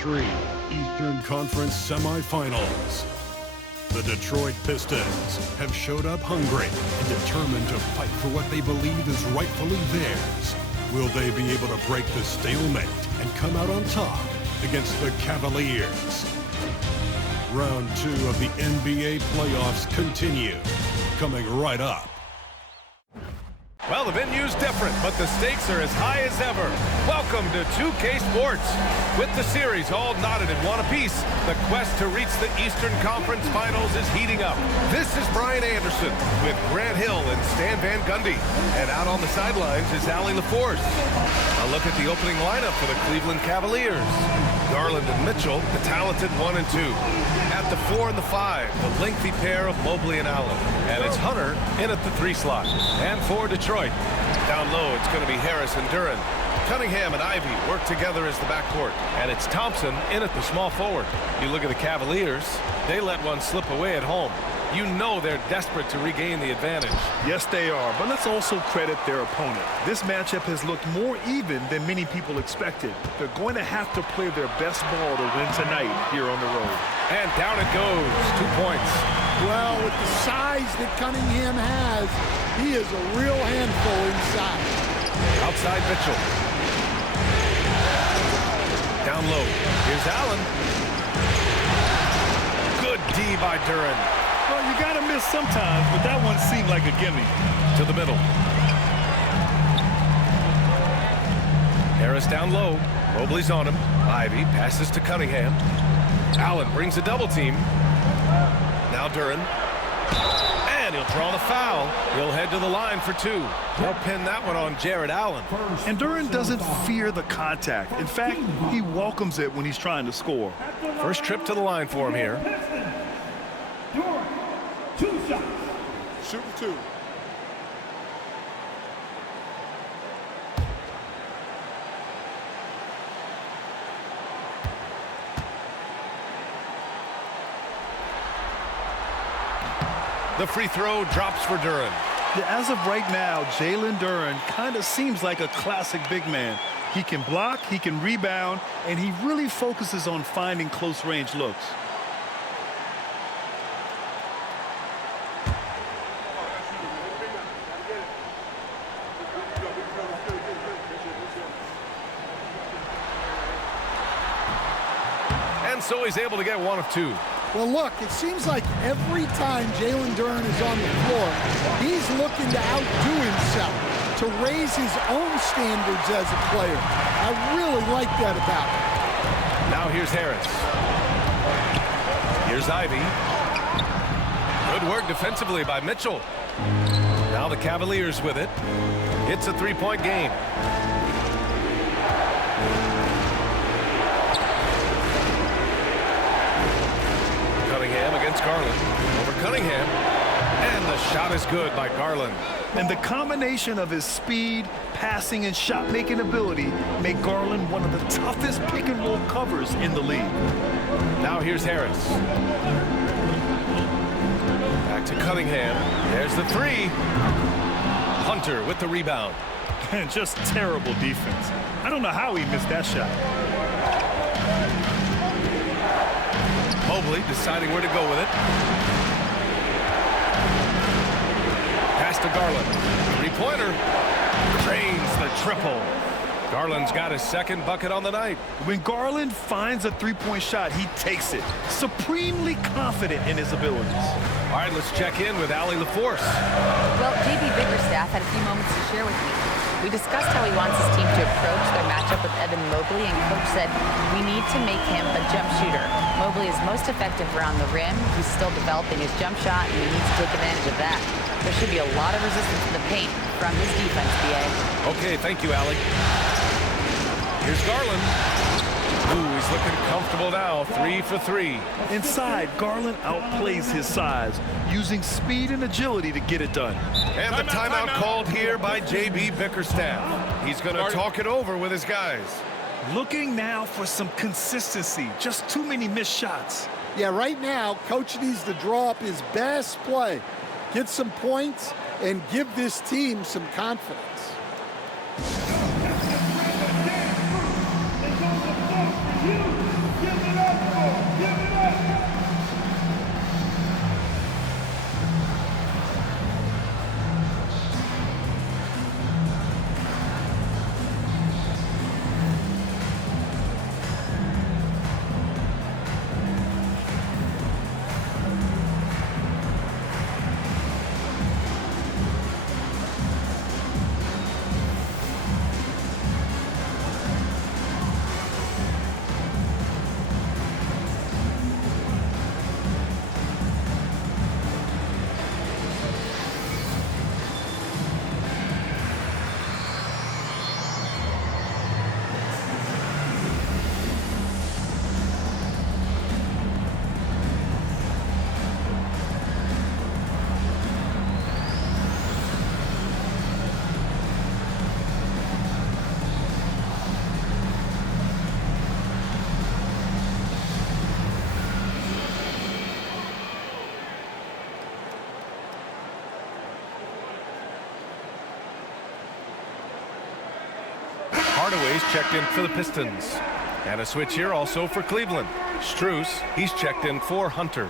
3 Eastern Conference semifinals. The Detroit Pistons have showed up hungry and determined to fight for what they believe is rightfully theirs. Will they be able to break the stalemate and come out on top against the Cavaliers? Round 2 of the NBA playoffs continue, coming right up. Well, the venue's different, but the stakes are as high as ever. Welcome to 2K Sports. With the series all knotted in one apiece, the quest to reach the Eastern Conference Finals is heating up. This is Brian Anderson with Grant Hill and Stan Van Gundy. And out on the sidelines is Allie LaForce. A look at the opening lineup for the Cleveland Cavaliers. Garland and Mitchell, the talented 1 and 2. At the 4 and the 5, the lengthy pair of Mobley and Allen. And it's Hunter in at the 3 slot. And for Detroit, down low, it's going to be Harris and Duren. Cunningham and Ivy work together as the backcourt. And it's Thompson in at the small forward. You look at the Cavaliers, they let one slip away at home. You know they're desperate to regain the advantage. Yes, they are, but let's also credit their opponent. This matchup has looked more even than many people expected. They're going to have to play their best ball to win tonight here on the road. And down it goes, 2 points. Well, with the size that Cunningham has, he is a real handful inside. Outside Mitchell. Down low, here's Allen. Good D by Duren. Well, you got to miss sometimes, but that one seemed like a gimme. To the middle. Harris down low. Mobley's on him. Ivy passes to Cunningham. Allen brings a double team. Now Duren. And he'll draw the foul. He'll head to the line for 2. They'll pin that one on Jared Allen. And Duren doesn't fear the contact. In fact, he welcomes it when he's trying to score. First trip to the line for him here. Shooting 2. The free throw drops for Duren. Yeah, as of right now, Jalen Duren kind of seems like a classic big man. He can block, he can rebound, and he really focuses on finding close-range looks. So he's able to get 1 of 2. Well, look, it seems like every time Jalen Duren is on the floor, he's looking to outdo himself, to raise his own standards as a player. I really like that about him. Now here's Harris. Here's Ivy. Good work defensively by Mitchell. Now the Cavaliers with it. It's a 3-point game. Cunningham against Garland. Over Cunningham. And the shot is good by Garland. And the combination of his speed, passing, and shot-making ability make Garland one of the toughest pick-and-roll covers in the league. Now here's Harris. Back to Cunningham. There's the 3. Hunter with the rebound. And just terrible defense. I don't know how he missed that shot. Mobley deciding where to go with it. Pass to Garland. 3-pointer. Drains the triple. Garland's got his 2nd bucket on the night. When Garland finds a 3-point shot, he takes it. Supremely confident in his abilities. All right, let's check in with Allie LaForce. Well, JB Bickerstaff had a few moments to share with me. We discussed how he wants his team to approach their matchup with Evan Mobley, and Coach said, we need to make him a jump shooter. Mobley is most effective around the rim. He's still developing his jump shot, and we need to take advantage of that. There should be a lot of resistance in the paint from his defense, BA. Okay, thank you, Allie. Here's Garland. Ooh, he's looking comfortable now. 3 for 3. Inside, Garland outplays his size, using speed and agility to get it done. And the timeout called here by JB Bickerstaff. He's going to talk it over with his guys. Looking now for some consistency. Just too many missed shots. Yeah, right now, Coach needs to draw up his best play, get some points, and give this team some confidence. he's checked in for the Pistons. And a switch here also for Cleveland. Strus, he's checked in for Hunter.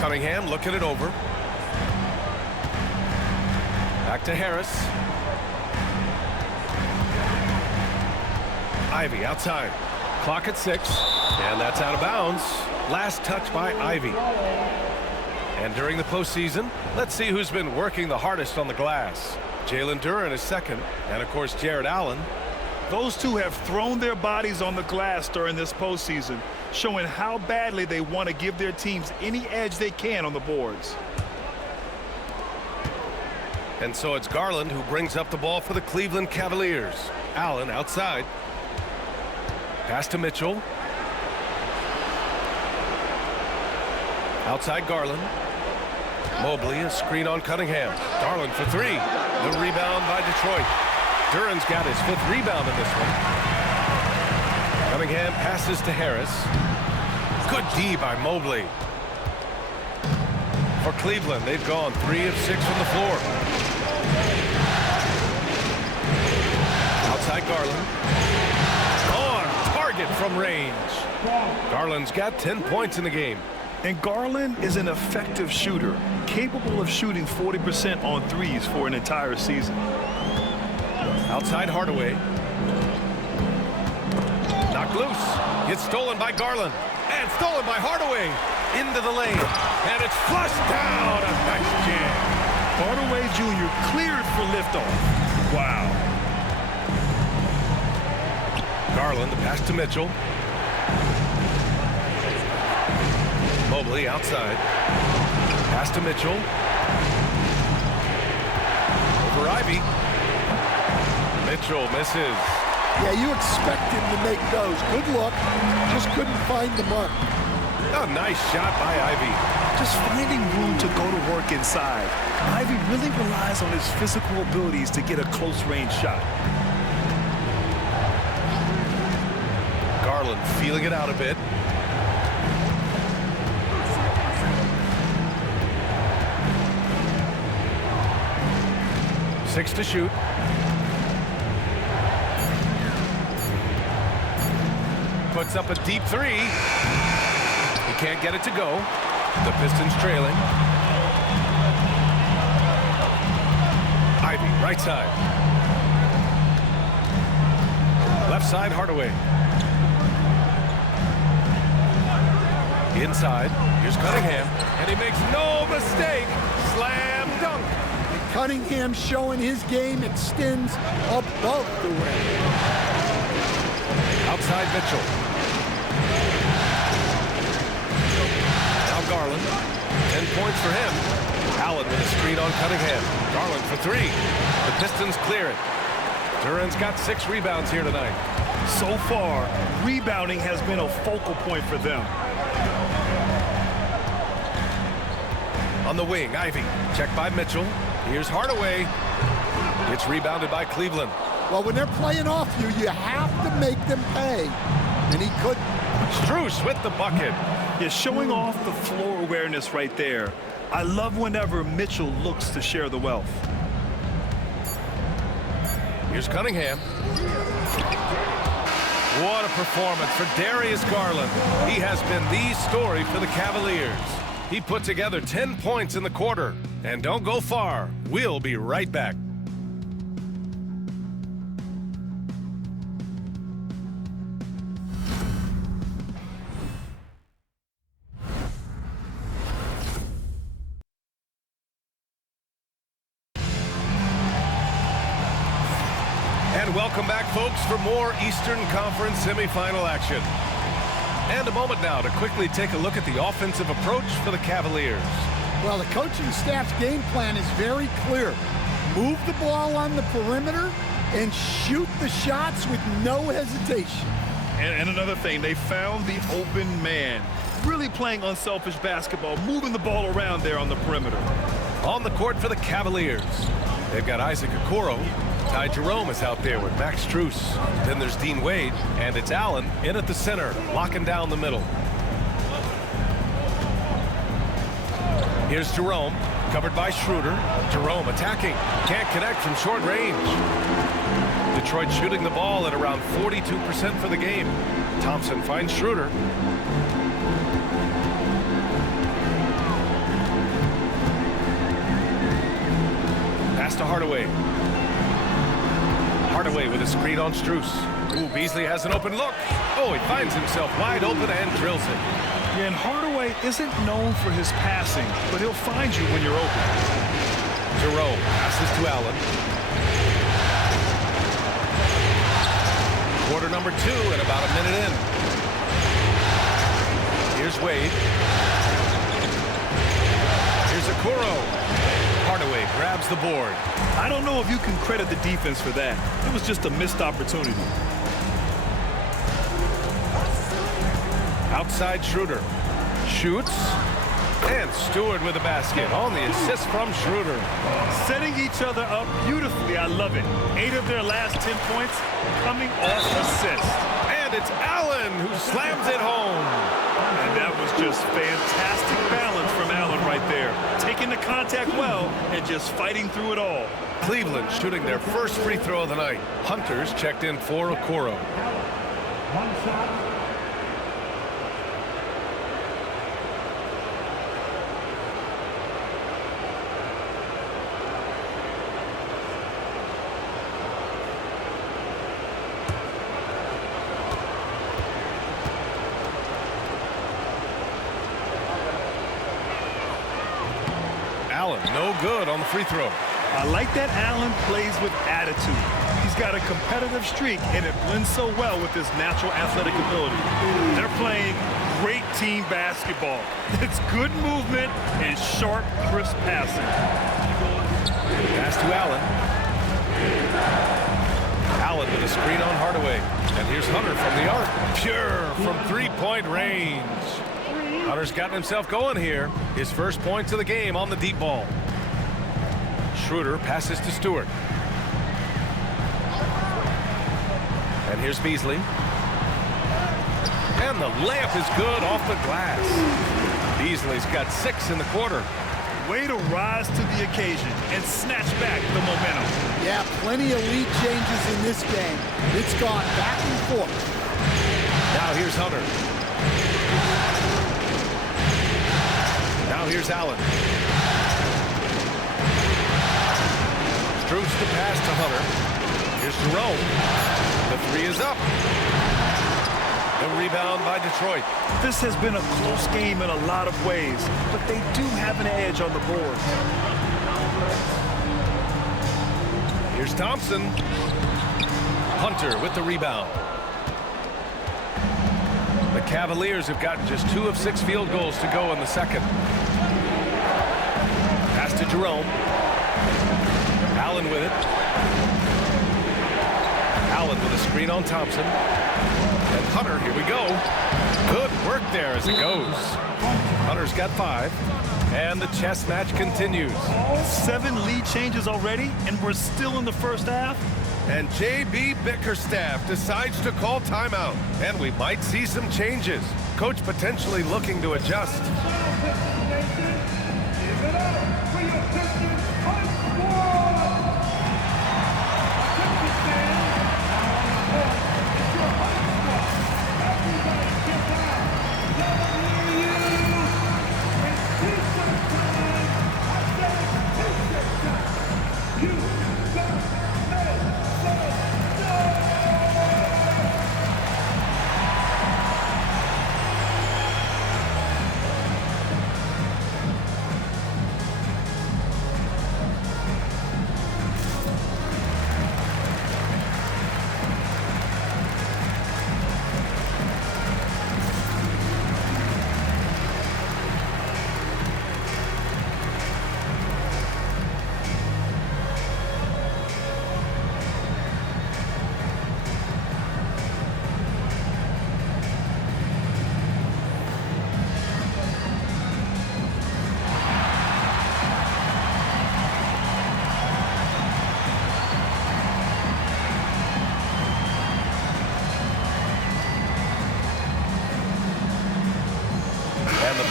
Cunningham looking it over. Back to Harris. Ivy outside. Clock at 6. And that's out of bounds. Last touch by Ivy. And during the postseason, let's see who's been working the hardest on the glass. Jalen Duren is second. And, of course, Jared Allen. Those two have thrown their bodies on the glass during this postseason, showing how badly they want to give their teams any edge they can on the boards. And so it's Garland who brings up the ball for the Cleveland Cavaliers. Allen outside. Pass to Mitchell. Outside Garland. Mobley, a screen on Cunningham. Garland for 3. The rebound by Detroit. Duren's got his 5th rebound in this one. Cunningham passes to Harris. Good D by Mobley. For Cleveland, they've gone 3 of 6 from the floor. Outside Garland. On target from range. Garland's got 10 points in the game. And Garland is an effective shooter, capable of shooting 40% on threes for an entire season. Outside Hardaway. Knocked loose. It's stolen by Garland. And stolen by Hardaway. Into the lane. And it's flushed down. A nice jam. Hardaway Jr. cleared for liftoff. Wow. Garland, the pass to Mitchell. Mobley outside. Pass to Mitchell. Over Ivy. Mitchell misses. Yeah, you expect him to make those. Good look. Just couldn't find the mark. A nice shot by Ivy. Just finding room to go to work inside. Ivy really relies on his physical abilities to get a close-range shot. Garland feeling it out a bit. Six to shoot. Puts up a deep 3. He can't get it to go. The Pistons trailing. Ivy, right side. Left side, Hardaway. Inside. Here's Cunningham. And he makes no mistake. Slam dunk. Cunningham showing his game extends above the rim. Outside Mitchell. Now Garland. 10 points for him. Allen with a screen on Cunningham. Garland for 3. The Pistons clear it. Duren's got 6 rebounds here tonight. So far, rebounding has been a focal point for them. On the wing, Ivy. Checked by Mitchell. Here's Hardaway. It's rebounded by Cleveland. Well, when they're playing off you, you have to make them pay. And he couldn't. Strus with the bucket. Yeah, showing off the floor awareness right there. I love whenever Mitchell looks to share the wealth. Here's Cunningham. What a performance for Darius Garland. He has been the story for the Cavaliers. He put together 10 points in the quarter. And don't go far. We'll be right back. And welcome back, folks, for more Eastern Conference semifinal action. And a moment now to quickly take a look at the offensive approach for the Cavaliers. Well, the coaching staff's game plan is very clear. Move the ball on the perimeter and shoot the shots with no hesitation. And another thing, they found the open man. really playing unselfish basketball, moving the ball around there on the perimeter. On the court for the Cavaliers, they've got Isaac Okoro. Ty Jerome is out there with Max Strus. Then there's Dean Wade, and it's Allen in at the center, locking down the middle. Here's Jerome, covered by Schroeder. Jerome attacking, can't connect from short range. Detroit shooting the ball at around 42% for the game. Thompson finds Schroeder. Pass to Hardaway. Hardaway with a screen on Strus. Ooh, Beasley has an open look. Oh, he finds himself wide open and drills it. Yeah, and Hardaway isn't known for his passing, but he'll find you when you're open. Jerome passes to Allen. Quarter number 2 and about a minute in. Here's Wade. Here's Okoro. Hardaway grabs the board. I don't know if you can credit the defense for that. It was just a missed opportunity. Outside Schroeder. Shoots. And Stewart with a basket on the assist from Schroeder. Setting each other up beautifully. I love it. 8 of their last 10 points coming off assists. And it's Allen who slams it home. And that was just fantastic balance from Allen right there. Taking the contact well and just fighting through it all. Cleveland shooting their first free throw of the night. Hunters checked in for Okoro. One shot. Allen, no good on the free throw. I like that Allen plays with attitude. He's got a competitive streak, and it blends so well with his natural athletic ability. They're playing great team basketball. It's good movement and sharp, crisp passing. Pass to Allen. Allen with a screen on Hardaway. And here's Hunter from the arc. Pure from three-point range. Hunter's gotten himself going here. His first points of the game on the deep ball. Schroeder passes to Stewart. And here's Beasley. And the layup is good off the glass. Beasley's got 6 in the quarter. Way to rise to the occasion and snatch back the momentum. Yeah, plenty of lead changes in this game. It's gone back and forth. Now here's Hunter. Now here's Allen. Strus the pass to Hunter. Here's Jerome. The 3 is up. The rebound by Detroit. This has been a close game in a lot of ways, but they do have an edge on the board. Here's Thompson. Hunter with the rebound. The Cavaliers have gotten just 2 of 6 field goals to go in the second. Pass to Jerome. Allen with it. Allen with a screen on Thompson. And Hunter, here we go. Good work there as it goes. Hunter's got 5. And the chess match continues. 7 lead changes already, and we're still in the first half. And J.B. Bickerstaff decides to call timeout. And we might see some changes. Coach potentially looking to adjust. Give it up for your Pistons Punch Squad! Pistons fans, now on the court, it's your Punch Squad. Everybody get down. W it's T-shirt time. I said it's T-shirt time. You got make some noise!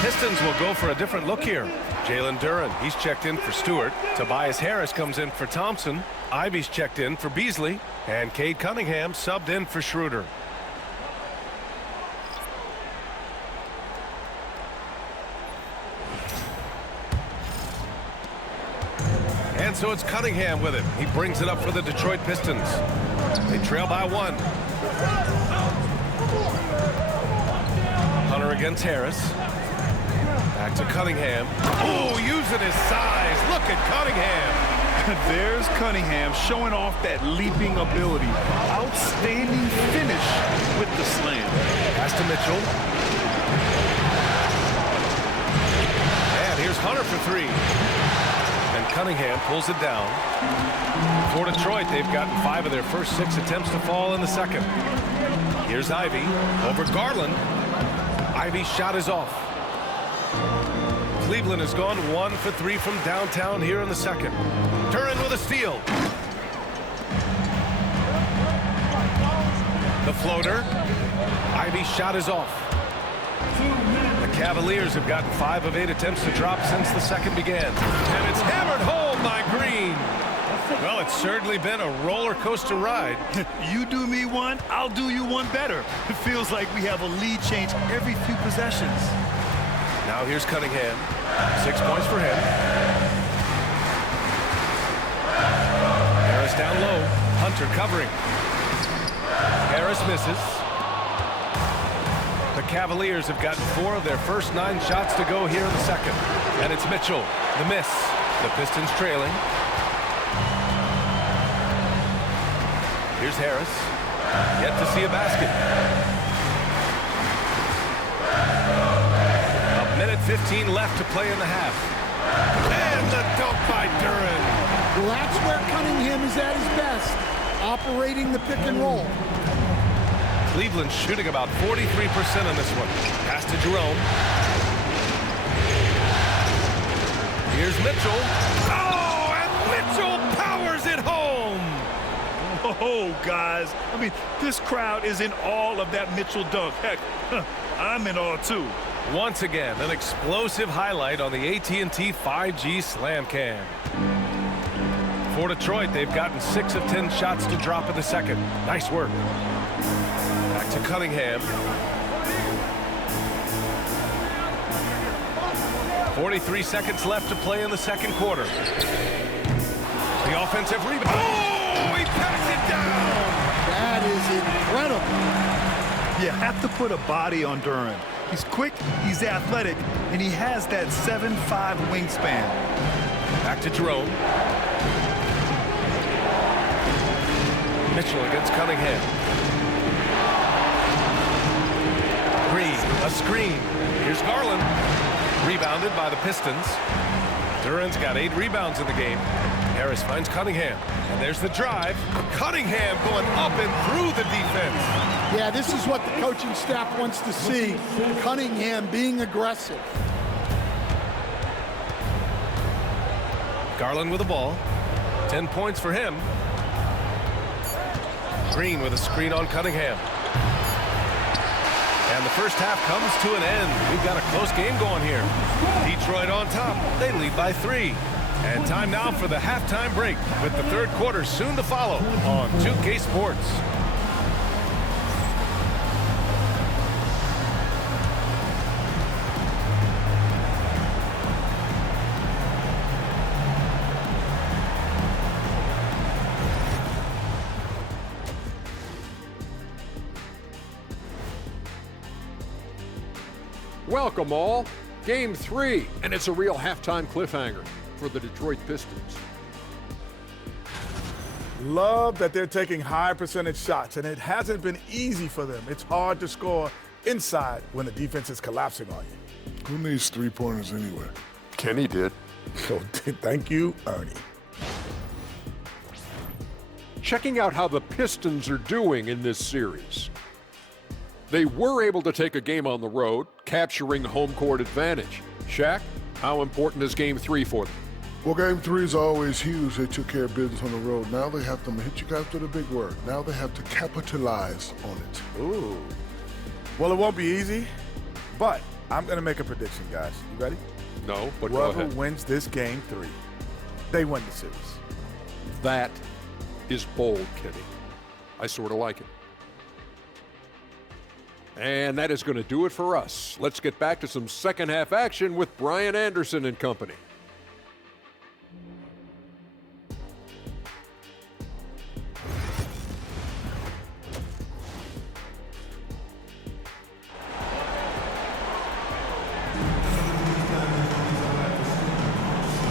Pistons will go for a different look here. Jalen Duren, he's checked in for Stewart. Tobias Harris comes in for Thompson. Ivy's checked in for Beasley. And Cade Cunningham subbed in for Schroeder. And so it's Cunningham with it. He brings it up for the Detroit Pistons. They trail by 1. Hunter against Harris. Back to Cunningham. Oh, using his size. Look at Cunningham. There's Cunningham showing off that leaping ability. Outstanding finish with the slam. Pass to Mitchell. And here's Hunter for 3. And Cunningham pulls it down. For Detroit, they've gotten 5 of their first 6 attempts to fall in the second. Here's Ivy over Garland. Ivy's shot is off. Cleveland has gone 1 for 3 from downtown here in the second. Duren with a steal. The floater. Ivy's shot is off. The Cavaliers have gotten 5 of 8 attempts to drop since the second began. And it's hammered home by Green. Well, it's certainly been a roller coaster ride. You do me one, I'll do you one better. It feels like we have a lead change every few possessions. Now here's Cunningham. 6 points for him. Harris down low. Hunter covering. Harris misses. The Cavaliers have gotten 4 of their first 9 shots to go here in the second. And it's Mitchell. The miss. The Pistons trailing. Here's Harris. Yet to see a basket. A minute 15 left to play in the half. And the dunk by Duren. Well, that's where Cunningham is at his best, operating the pick and roll. Cleveland shooting about 43% on this one. Pass to Jerome. Here's Mitchell. Oh, and Mitchell powers it home. Oh, guys, I mean, this crowd is in awe of that Mitchell dunk. Heck, I'm in awe, too. Once again, an explosive highlight on the AT&T 5G Slam Cam. For Detroit, they've gotten 6 of 10 shots to drop in the second. Nice work. Back to Cunningham. 43 seconds left to play in the second quarter. The offensive rebound. Oh, he packs it down. That is incredible. You have to put a body on Duren. He's quick, he's athletic, and he has that 7'5" wingspan. Back to Jerome. Mitchell against Cunningham. Green, a screen. Here's Garland. Rebounded by the Pistons. Duren's got 8 rebounds in the game. Harris finds Cunningham. And there's the drive. Cunningham going up and through the defense. Yeah, this is what the coaching staff wants to see. Cunningham being aggressive. Garland with the ball. 10 points for him. Green with a screen on Cunningham. And the first half comes to an end. We've got a close game going here. Detroit on top. They lead by 3. And time now for the halftime break, with the third quarter soon to follow on 2K Sports. Welcome all. Game 3, and it's a real halftime cliffhanger for the Detroit Pistons. Love that they're taking high percentage shots, and it hasn't been easy for them. It's hard to score inside when the defense is collapsing on you. Who needs three-pointers anyway? Kenny did. So thank you, Ernie. Checking out how the Pistons are doing in this series. They were able to take a game on the road, capturing home court advantage. Shaq, how important is Game 3 for them? Well, Game 3 is always huge. They took care of business on the road. Now they have to hit you guys with a big word. Now they have to capitalize on it. Ooh. Well, it won't be easy, but I'm going to make a prediction, guys. You ready? No, but go Whoever ahead. wins this game 3, they win the series. That is bold, Kenny. I sort of like it. And that is going to do it for us. Let's get back to some second half action with Brian Anderson and company.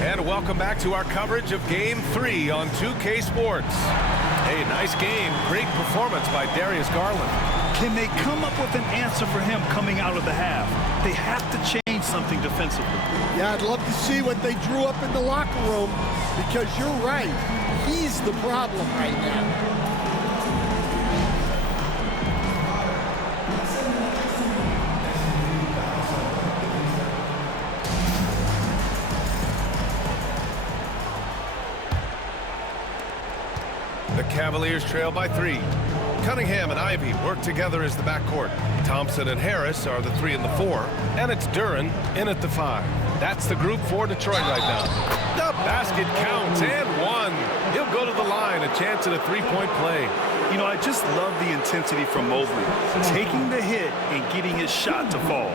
And welcome back to our coverage of Game 3 on 2K Sports. Hey, nice game. Great performance by Darius Garland. Can they come up with an answer for him coming out of the half? They have to change something defensively. Yeah, I'd love to see what they drew up in the locker room, because you're right. He's the problem right now. The Cavaliers trail by 3. Cunningham and Ivy work together as the backcourt. Thompson and Harris are the 3 and the 4. And it's Duren in at the 5. That's the group for Detroit right now. The basket counts and 1. He'll go to the line, a chance at a 3-point play. You know, I just love the intensity from Mobley, taking the hit and getting his shot to fall.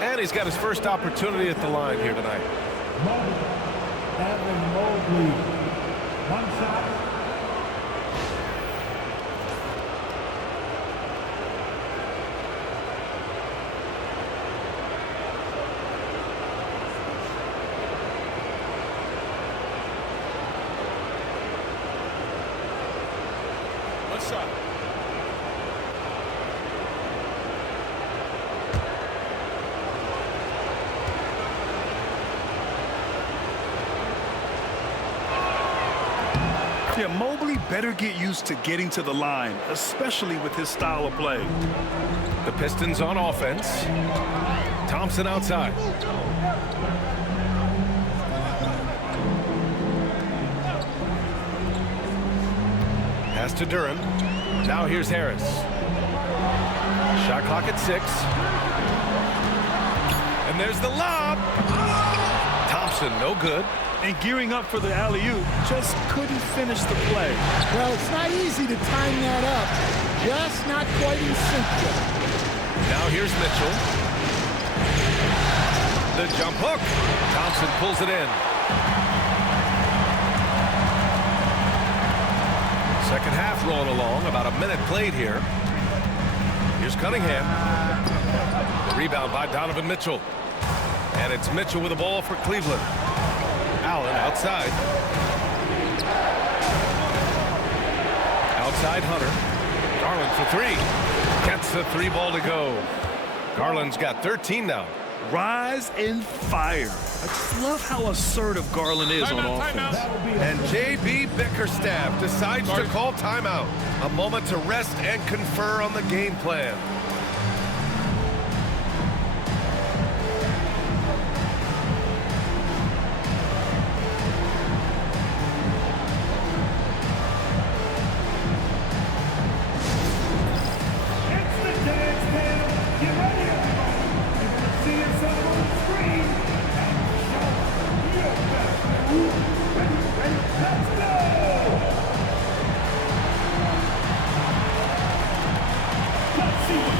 And he's got his first opportunity at the line here tonight. Evan Mobley. One shot. One shot. Yeah, Mobley better get used to getting to the line, especially with his style of play. The Pistons on offense. Thompson outside. Pass to Duren. Now here's Harris. Shot clock at 6. And there's the lob. Thompson, no good. And gearing up for the alley-oop, just couldn't finish the play. Well, it's not easy to time that up. Just not quite in sync yet. Now here's Mitchell. The jump hook. Thompson pulls it in. Second half rolling along. About a minute played here. Here's Cunningham. The rebound by Donovan Mitchell. And it's Mitchell with the ball for Cleveland. Allen outside. Outside Hunter. Garland for 3. Gets the 3 ball to go. Garland's got 13 now. Rise and fire. I just love how assertive Garland is on offense. And J.B. Bickerstaff decides to call timeout. A moment to rest and confer on the game plan. Let's see what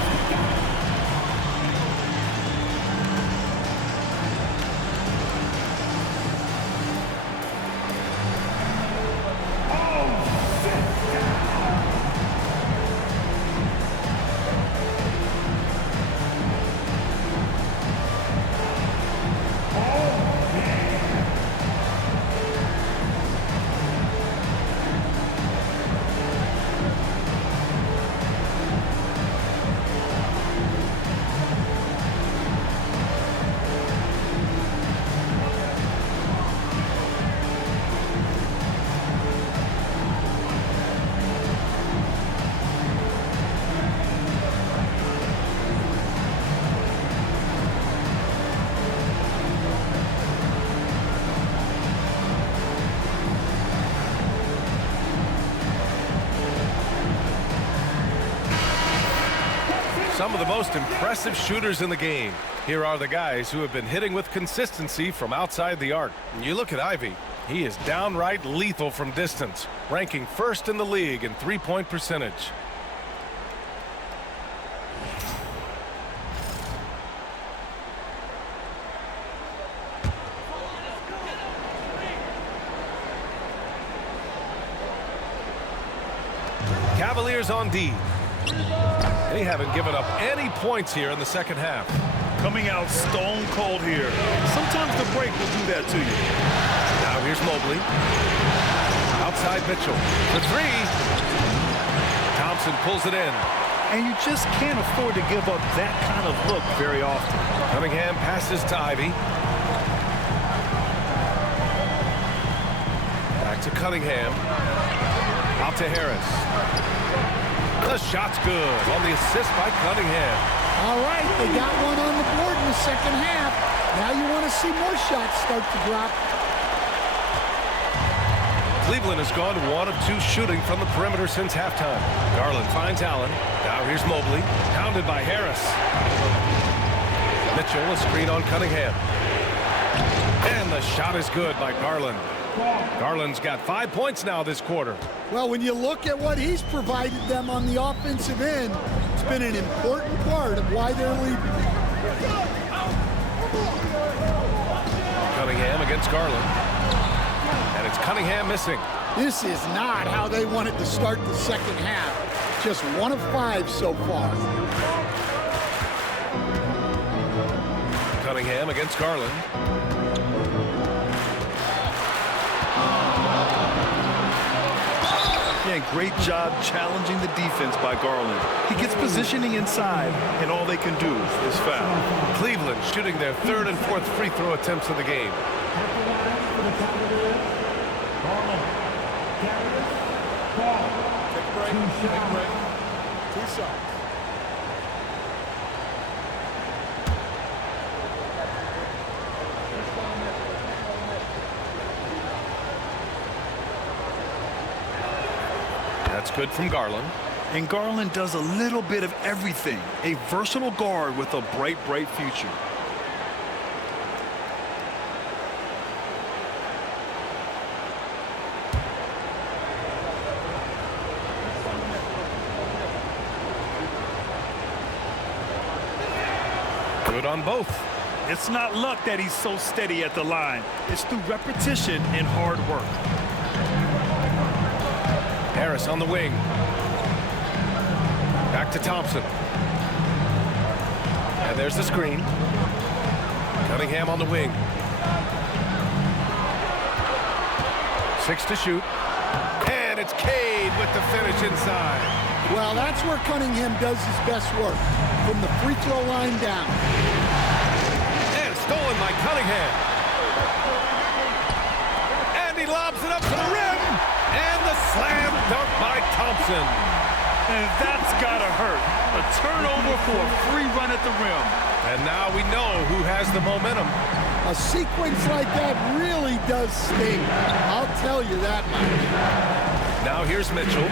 some of the most impressive shooters in the game. Here are the guys who have been hitting with consistency from outside the arc. And you look at Ivy. He is downright lethal from distance, ranking first in the league in three-point percentage. Cavaliers on D. They haven't given up any points here in the second half. Coming out stone cold here. Sometimes the break will do that to you. Now here's Mobley. Outside Mitchell for three. Thompson pulls it in. And you just can't afford to give up that kind of look very often. Cunningham passes to Ivy. Back to Cunningham. Out to Harris. The shot's good on the assist by Cunningham. All right, they got one on the board in the second half. Now you want to see more shots start to drop. Cleveland has gone 1 of 2 shooting from the perimeter since halftime. Garland finds Allen. Now here's Mobley. Pounded by Harris. Mitchell, a screen on Cunningham. And the shot is good by Garland. Garland's got 5 points now this quarter. Well, when you look at what he's provided them on the offensive end, it's been an important part of why they're leading. Cunningham against Garland. And it's Cunningham missing. This is not how they wanted to start the second half. Just 1 of 5 so far. Cunningham against Garland. Yeah, great job challenging the defense by Garland. He gets positioning inside, and all they can do is foul. Cleveland shooting their 3rd and 4th free throw attempts of the game. Take a break. Take a break. 2 shots. That's good from Garland. And Garland does a little bit of everything. A versatile guard with a bright, bright future. Good on both. It's not luck that he's so steady at the line. It's through repetition and hard work. Harris on the wing. Back to Thompson. And there's the screen. Cunningham on the wing. 6 to shoot. And it's Cade with the finish inside. Well, that's where Cunningham does his best work, from the free throw line down. And stolen by Cunningham. And he lobs it up to the rim. And the slam dunk by Thompson. And that's gotta hurt. A turnover for a free run at the rim. And now we know who has the momentum. A sequence like that really does sting. I'll tell you that much. Now here's Mitchell.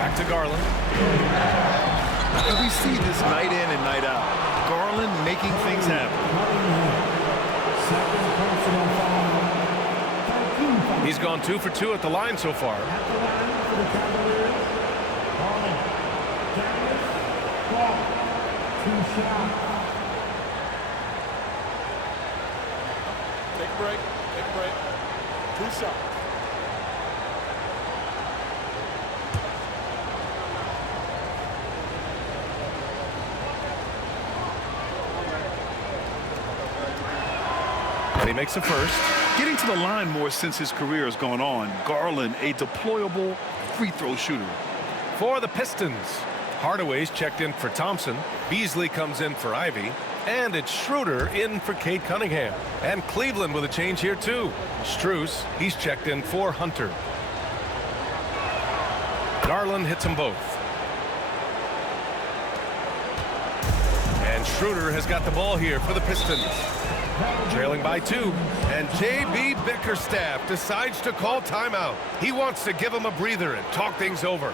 Back to Garland. And we see this night in and night out. Garland making things happen. He's gone 2 for 2 at the line so far. Take a break. Take a break. 2 shots. And he makes a first. Getting to the line more since his career has gone on. Garland, a deployable free throw shooter. For the Pistons, Hardaway's checked in for Thompson. Beasley comes in for Ivy. And it's Schroeder in for Cade Cunningham. And Cleveland with a change here too. Strus, he's checked in for Hunter. Garland hits them both. And Schroeder has got the ball here for the Pistons. Trailing by 2. And J.B. Bickerstaff decides to call timeout. He wants to give him a breather and talk things over.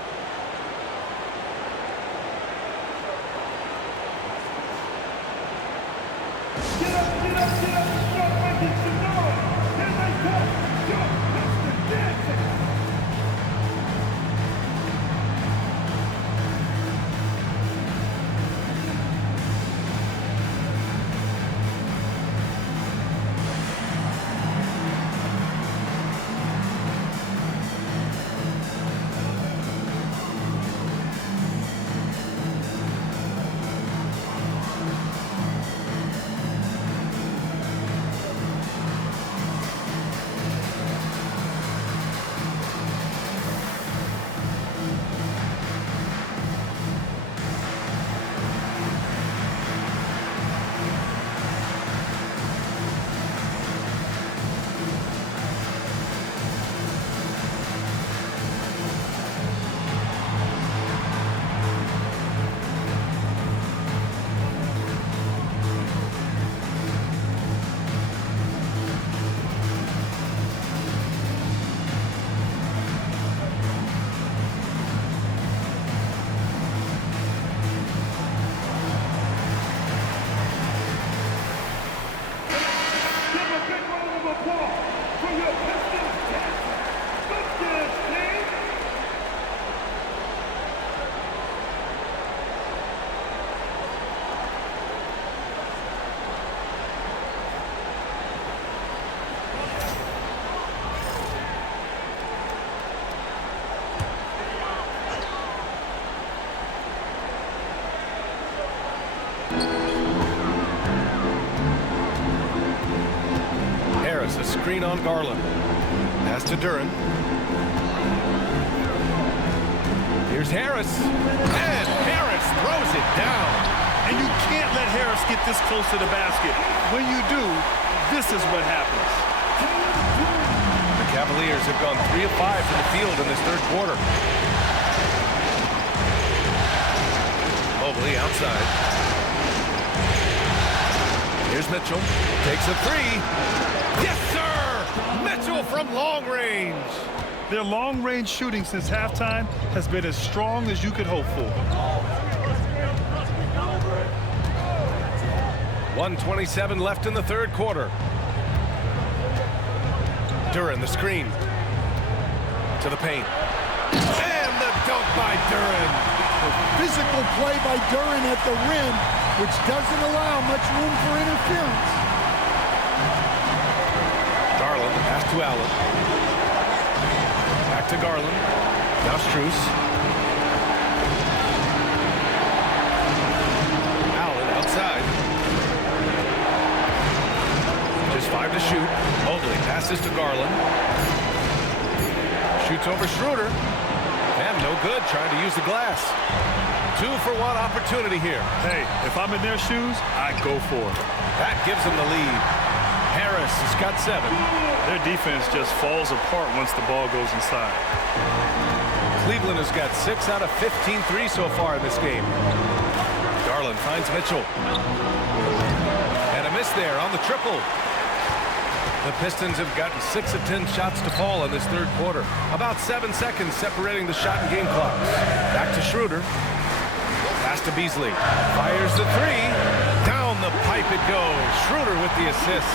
screen on Garland. Pass to Duren. Here's Harris. And Harris throws it down. And you can't let Harris get this close to the basket. When you do, this is what happens. The Cavaliers have gone 3 of 5 from the field in this third quarter. Mobley outside. Here's Mitchell. Takes a three. Yes, sir! Mitchell from long range. Their long-range shooting since halftime has been as strong as you could hope for. 1:27 left in the third quarter. Duren, the screen. To the paint. And the dunk by Duren. Physical play by Duren at the rim, which doesn't allow much room for interference. Garland, pass to Allen. Back to Garland. Now Strus. Allen outside. Just 5 to shoot. Mobley passes to Garland. Shoots over Schroeder. And no good, trying to use the glass. 2-for-1 opportunity here. Hey, if I'm in their shoes, I go for it. That gives them the lead. Harris has got 7. Their defense just falls apart once the ball goes inside. Cleveland has got 6 out of 15 threes so far in this game. Garland finds Mitchell. And a miss there on the triple. The Pistons have gotten 6 of 10 shots to fall in this third quarter. About 7 seconds separating the shot and game clocks. Back to Schroeder. Pass to Beasley. Fires the three. Down the pipe it goes. Schroeder with the assist.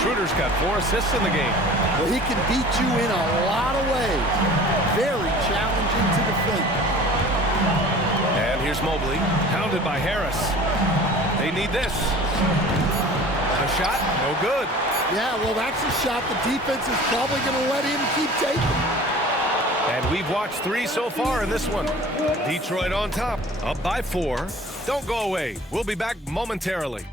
Schroeder's got 4 assists in the game. Well, he can beat you in a lot of ways. Very challenging to defend. And here's Mobley. Pounded by Harris. They need this. A shot, no good. Yeah, well, that's a shot the defense is probably going to let him keep taking. And we've watched 3 so far in this one. Detroit on top, up by 4. Don't go away. We'll be back momentarily.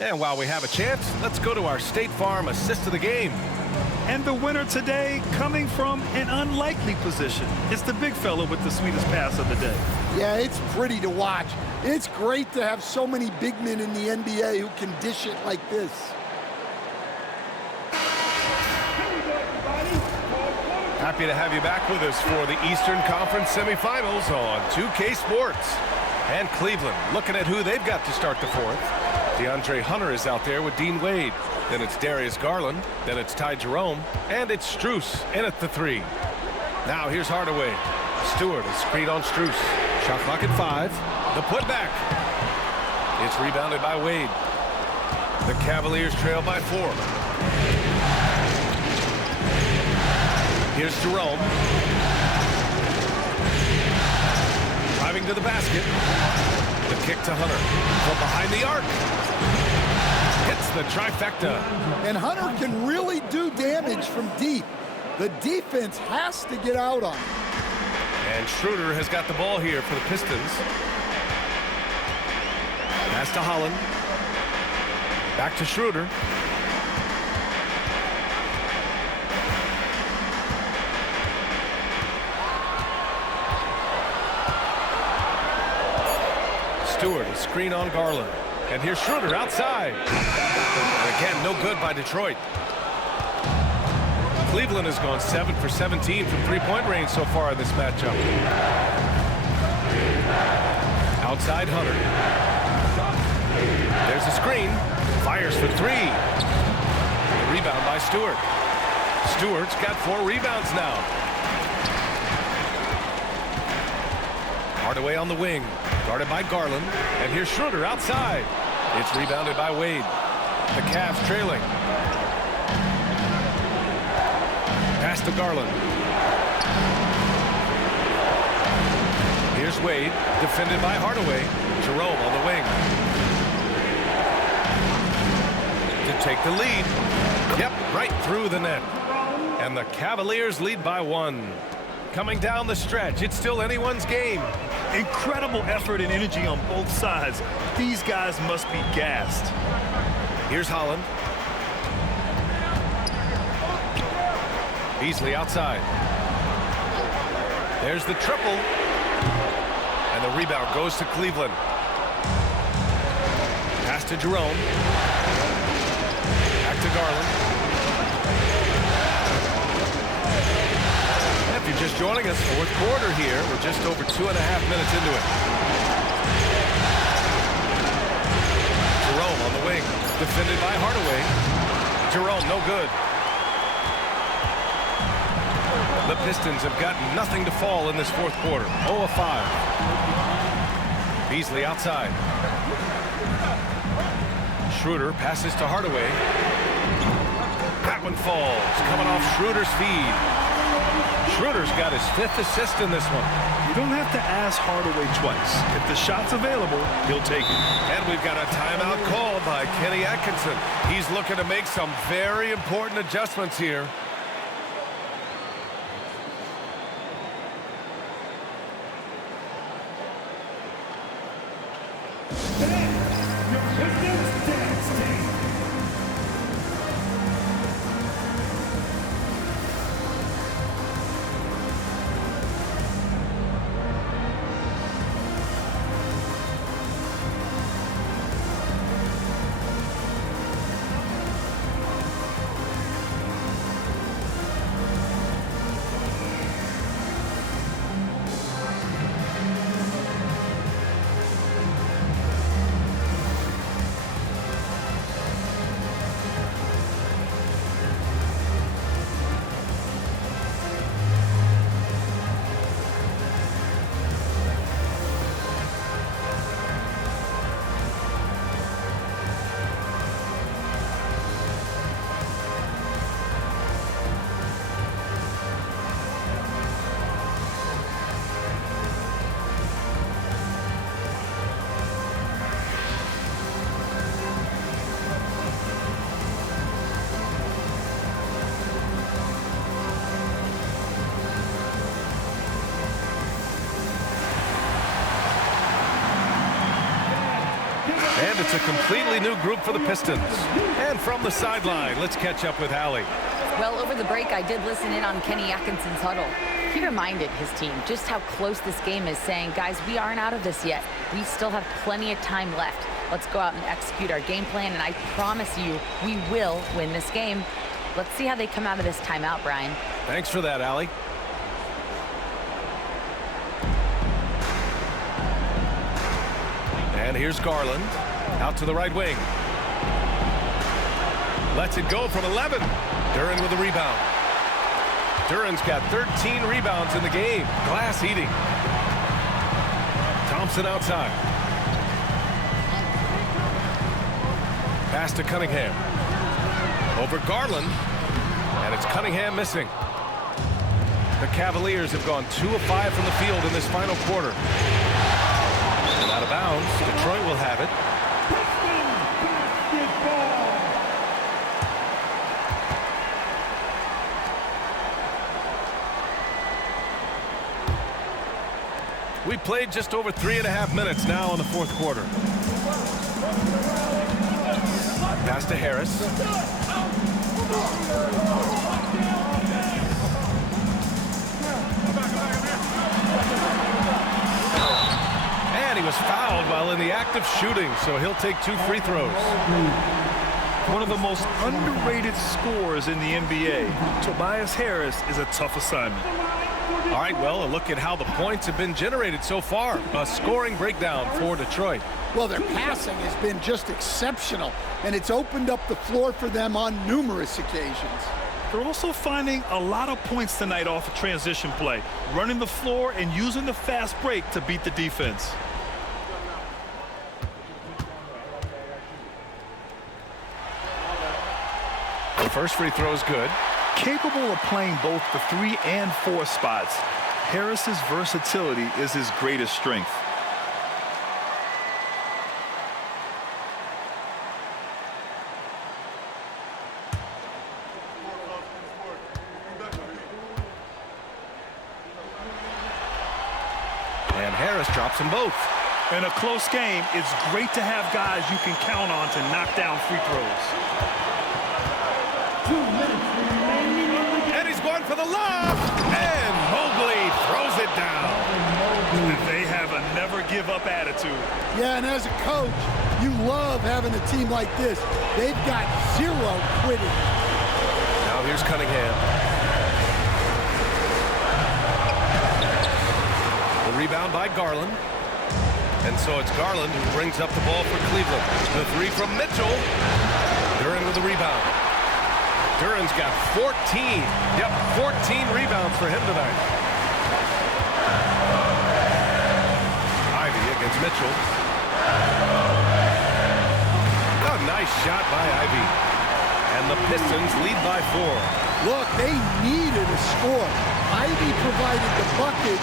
And while we have a chance, let's go to our State Farm assist of the game. And the winner today coming from an unlikely position. It's the big fella with the sweetest pass of the day. Yeah, it's pretty to watch. It's great to have so many big men in the NBA who can dish it like this. Happy to have you back with us for the Eastern Conference semifinals on 2K Sports. And Cleveland looking at who they've got to start the fourth. DeAndre Hunter is out there with Dean Wade. Then it's Darius Garland. Then it's Ty Jerome. And it's Strus in at the 3. Now here's Hardaway. Stewart is screen on Strus. Shot clock at 5. The putback. It's rebounded by Wade. The Cavaliers trail by 4. Here's Jerome. Driving to the basket. The kick to Hunter. From behind the arc. Hits the trifecta. And Hunter can really do damage from deep. The defense has to get out on him. And Schroeder has got the ball here for the Pistons. Pass to Holland. Back to Schroeder. Stewart, a screen on Garland. And here's Schroeder outside. And again, no good by Detroit. Cleveland has gone 7 for 17 from three-point range so far in this matchup. Outside Hunter. There's a screen. Fires for 3. The rebound by Stewart. Stewart's got 4 rebounds now. Hardaway on the wing. Guarded by Garland. And here's Schroeder outside. It's rebounded by Wade. The Cavs trailing. Pass to Garland. Here's Wade. Defended by Hardaway. Jerome on the wing. take the lead. Yep, right through the net. And the Cavaliers lead by 1. Coming down the stretch, it's still anyone's game. Incredible effort and energy on both sides. These guys must be gassed. Here's Holland. Beasley outside. There's the triple. And the rebound goes to Cleveland. Pass to Jerome. Back to Garland. And if you're just joining us, fourth quarter here. We're just over 2.5 minutes into it. Jerome on the wing. Defended by Hardaway. Jerome, no good. The Pistons have got nothing to fall in this fourth quarter. 0 of 5. Beasley outside. Schroeder passes to Hardaway. That one falls. Coming off Schroeder's feed. Schroeder's got his 5th assist in this one. You don't have to ask Hardaway twice. If the shot's available, he'll take it. And we've got a timeout called by Kenny Atkinson. He's looking to make some very important adjustments here. And it's a completely new group for the Pistons. And from the sideline, let's catch up with Allie. Well, over the break, I did listen in on Kenny Atkinson's huddle. He reminded his team just how close this game is, saying, guys, we aren't out of this yet. We still have plenty of time left. Let's go out and execute our game plan, and I promise you, we will win this game. Let's see how they come out of this timeout, Brian. Thanks for that, Allie. And here's Garland. Out to the right wing. Lets it go from 11. Duren with the rebound. Duren's got 13 rebounds in the game. Glass eating. Thompson outside. Pass to Cunningham. Over Garland. And it's Cunningham missing. The Cavaliers have gone 2 of 5 from the field in this final quarter. And out of bounds. Detroit will have it. We played just over 3.5 minutes now in the fourth quarter. Pass to Harris. And he was fouled while in the act of shooting, so he'll take 2 free throws. One of the most underrated scorers in the NBA. Tobias Harris is a tough assignment. All right, well, a look at how the points have been generated so far. A scoring breakdown for Detroit. Well, their passing has been just exceptional, and it's opened up the floor for them on numerous occasions. They're also finding a lot of points tonight off of transition play, running the floor and using the fast break to beat the defense. The first free throw is good. Capable of playing both the 3 and 4 spots, Harris's versatility is his greatest strength. Drops them both. In a close game, it's great to have guys you can count on to knock down free throws. 2 minutes remaining in the game. And he's going for the lob. And Mobley throws it down. They have a never-give-up attitude. Yeah, and as a coach, you love having a team like this. They've got zero quitting. Now here's Cunningham. The rebound by Garland. And so it's Garland who brings up the ball for Cleveland. The three from Mitchell. Duran with the rebound. Duran's got 14. Yep, 14 rebounds for him tonight. Ivy against Mitchell. A nice shot by Ivy. And the Pistons lead by 4. Look, they needed a score. Ivy provided the bucket,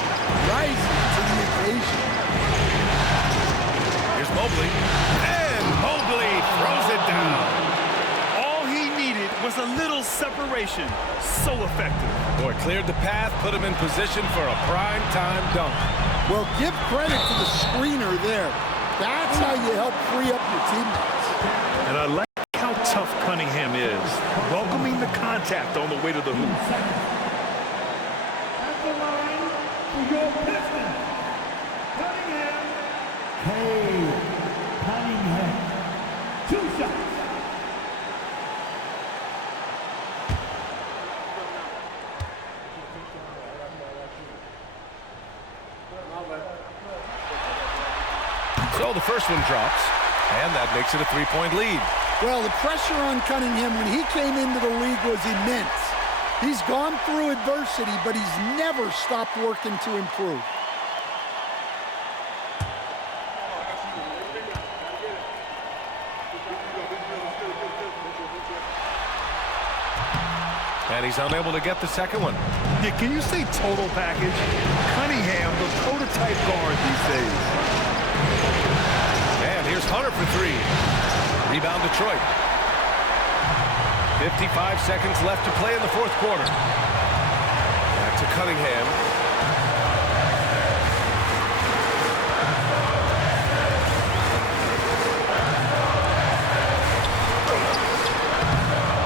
rising to the occasion. Here's Mobley. And Mobley throws it down. All he needed was a little separation. So effective. Boy, cleared the path, put him in position for a prime-time dunk. Well, give credit to the screener there. That's how you help free up your teammates. And I like how tough Cunningham is, welcoming the contact on the way to the hoop. At the line for your Pistons, Cunningham. Hey, Cunningham. 2 shots. So the first one drops, and that makes it a 3-point lead. Well, the pressure on Cunningham when he came into the league was immense. He's gone through adversity, but he's never stopped working to improve. And he's unable to get the second one. Yeah, can you say total package? Cunningham, the prototype guard these days. And here's Hunter for 3. Rebound Detroit. 55 seconds left to play in the fourth quarter. Back to Cunningham.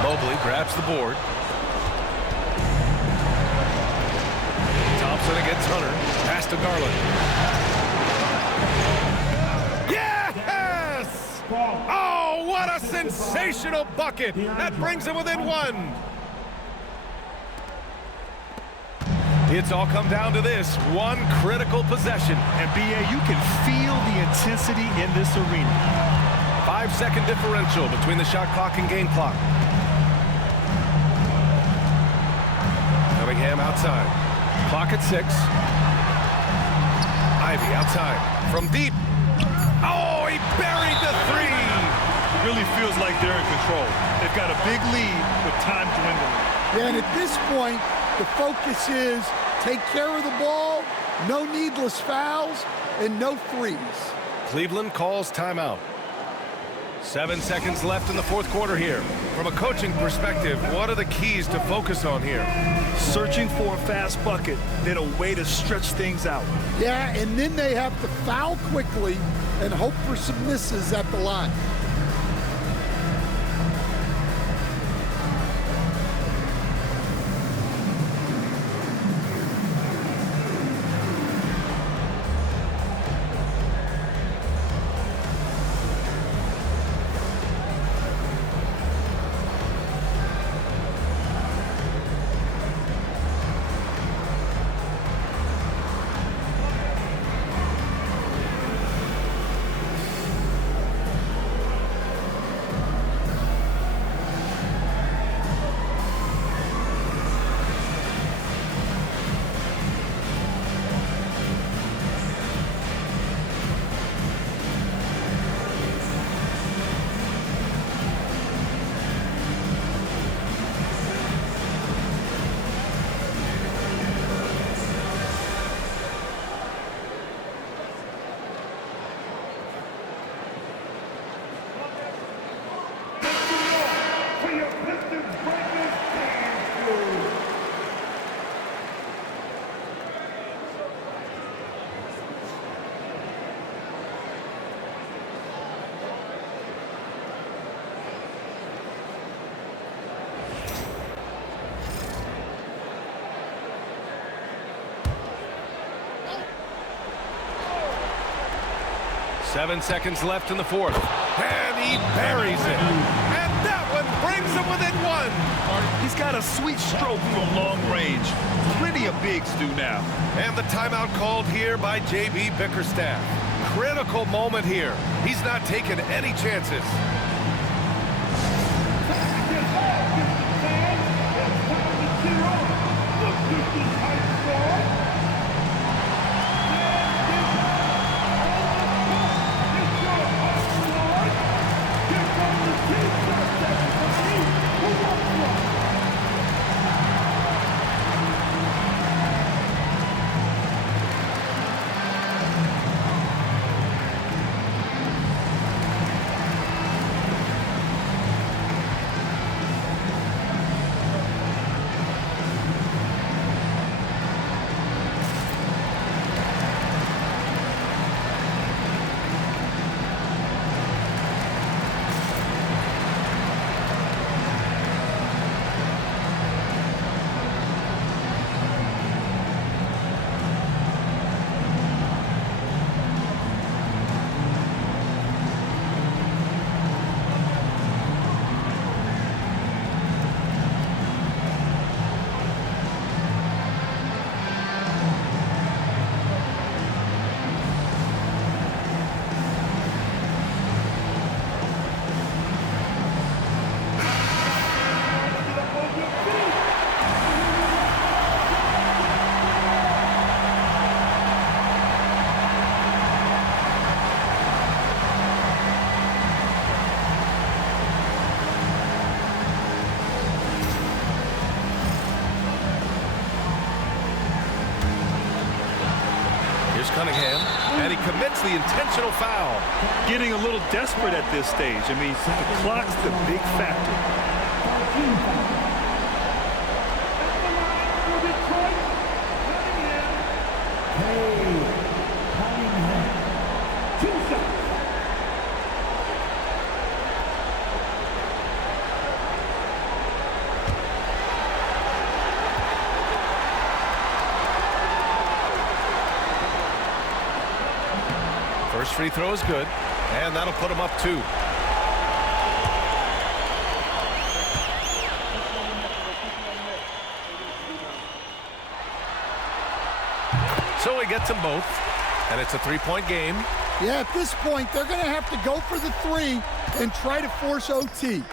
Mobley grabs the board. Thompson against Hunter. Pass to Garland. Yes! Oh, what a sensational bucket! That brings him within 1. It's all come down to this one critical possession. And B.A., you can feel the intensity in this arena. 5-second differential between the shot clock and game clock. Cunningham outside. Clock at 6. Ivy outside. From deep. Oh, he buried the 3. It really feels like they're in control. They've got a big lead with time dwindling. Yeah, and at this point, the focus is take care of the ball, no needless fouls, and no threes. Cleveland calls timeout. 7 seconds left in the fourth quarter here. From a coaching perspective, what are the keys to focus on here? Searching for a fast bucket, then a way to stretch things out. Yeah, and then they have to foul quickly and hope for some misses at the line. For your Pistons breakers dance through. 7 seconds left in the fourth. And he buries it. And that one brings him within one. He's got a sweet stroke from long range. Plenty of bigs do now. And the timeout called here by J.B. Bickerstaff. Critical moment here. He's not taking any chances. Cunningham, and he commits the intentional foul. Getting a little desperate at this stage. I mean, the clock's the big factor. First free throw is good, and that'll put him up 2. So he gets them both, and it's a 3-point game. Yeah, at this point, they're going to have to go for the 3 and try to force OT. And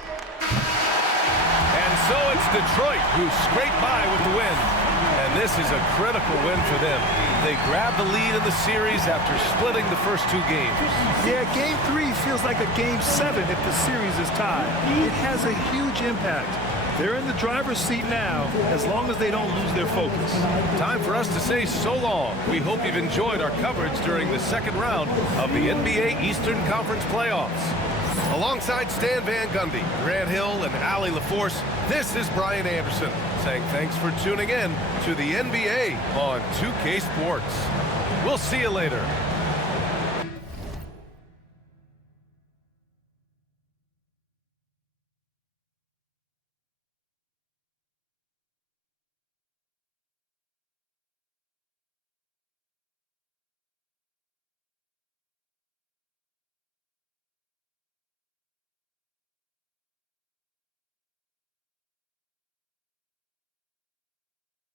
so it's Detroit who scraped by with the win. And this is a critical win for them. They grabbed the lead in the series after splitting the first 2 games. Yeah, Game 3 feels like a Game 7 if the series is tied. It has a huge impact. They're in the driver's seat now, as long as they don't lose their focus. Time for us to say so long. We hope you've enjoyed our coverage during the second round of the NBA Eastern Conference playoffs. Alongside Stan Van Gundy, Grant Hill, and Allie LaForce, this is Brian Anderson saying thanks for tuning in to the NBA on 2K Sports. We'll see you later.